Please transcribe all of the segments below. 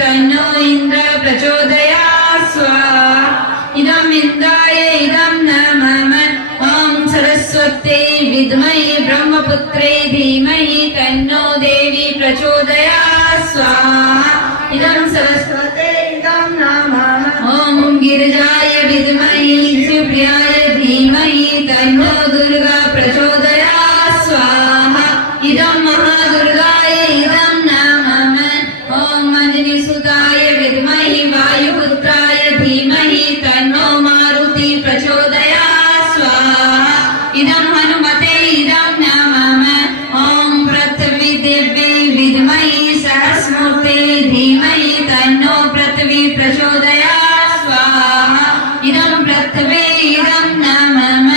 तन्नो इन्द्र प्रचोदयात् स्वाहा इदम् इन्द्राय इदं नमः ॐ सरस्वत्यै विद्महे ब्रह्मपुत्रे धीमहि तन्नो देवी प्रचोदयात् स्वाहा इदं सरस्वत्यै इदं नमः ॐ गिरिजाय विद्महे शिवप्रियाय धीमहि तन्नो दुर्गा प्रचोदयात् स्वाहा इदं महादुर्गाय इदं नमः ॐ अंजनीसुताय विद्महे वायुपुत्राय धीमहि तन्नो मारुति प्रचोदयात् स्वाहा इदं हनुमते इदं नमः ॐ पृथ्वी दिव्ये विद्महे सहस्रमूर्ते धीमहि तन्नो पृथ्वी प्रचोदयात् स्वाहा इदं पृथ्वी इदं नमः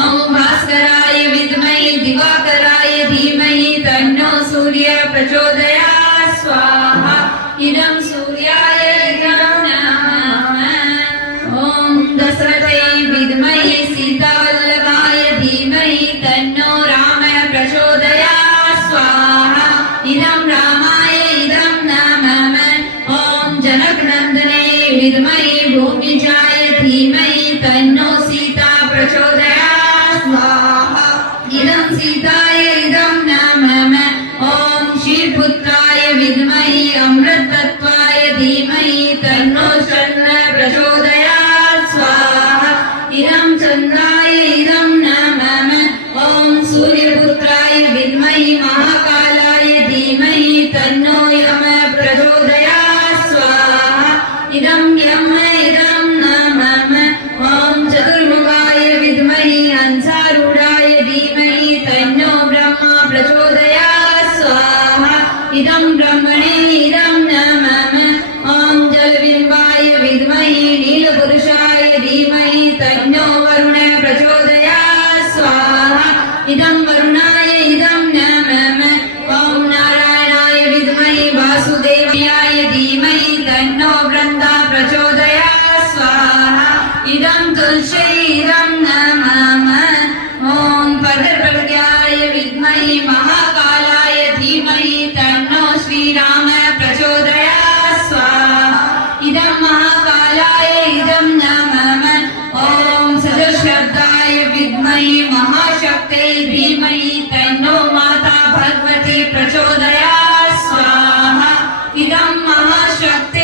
ॐ भास्कराय विद्महे दिवाकराय धीमहि तन्नो सूर्य प्रचोदयात् स्वाहा इदं सूर्याय इदं नमः ॐ दशरथे विद्महे सीतावल्लभाय धीमहि तन्नो राम प्रचोदयात् स्वाहा इदं रामाय इदं नमः ॐ जनकनन्दने विद्महे भूमिजाय धीमहि तन्नो सीता प्रचोदयात् स्वाहा इदं सीताय इदं नमः ॐ श्रीपुत्राय विद्महे अमृतत्वाय धीमहि तन्नो चन्द्र प्रचोदयात् स्वाहा इदं चन्द्राय इदं नमः ॐ सूर्यपुत्राय विद्महे महाकालाय धीमहि तन्नो यम प्रचोदयात् स्वाहा इदं यम इदं नमः ॐ चतुर्मुखाय विद्महे हंसारूढाय धीमहि तन्नो ब्रह्मा प्रचोदयात् स्वाहा इदं ब्रह्मणे इदं नमः ॐ जलबिम्बाय विद्महे नीलपुरुषाय धीमहि तन्नो वरुण प्रचोदयात् स्वाहा इदं वरुणाय इदं नमः ॐ नारायणाय विद्महे वासुदेवाय धीमहि तन्नो वृन्दा प्रचोदयात् स्वाहा इदं तुलस्यै इदं नमः ॐ भद्रप्रज्ञाय विद्महे महाकालाय धीमहि तन्नो श्रीराम प्रचोदयात् स्वाहा इदं महाकालाय इदं नमः ॐ सदशब्दाय विद्महे महाशक्त्यै धीमहि तन्नो माता भगवती प्रचोदयात् स्वाहा इदं महाशक्ति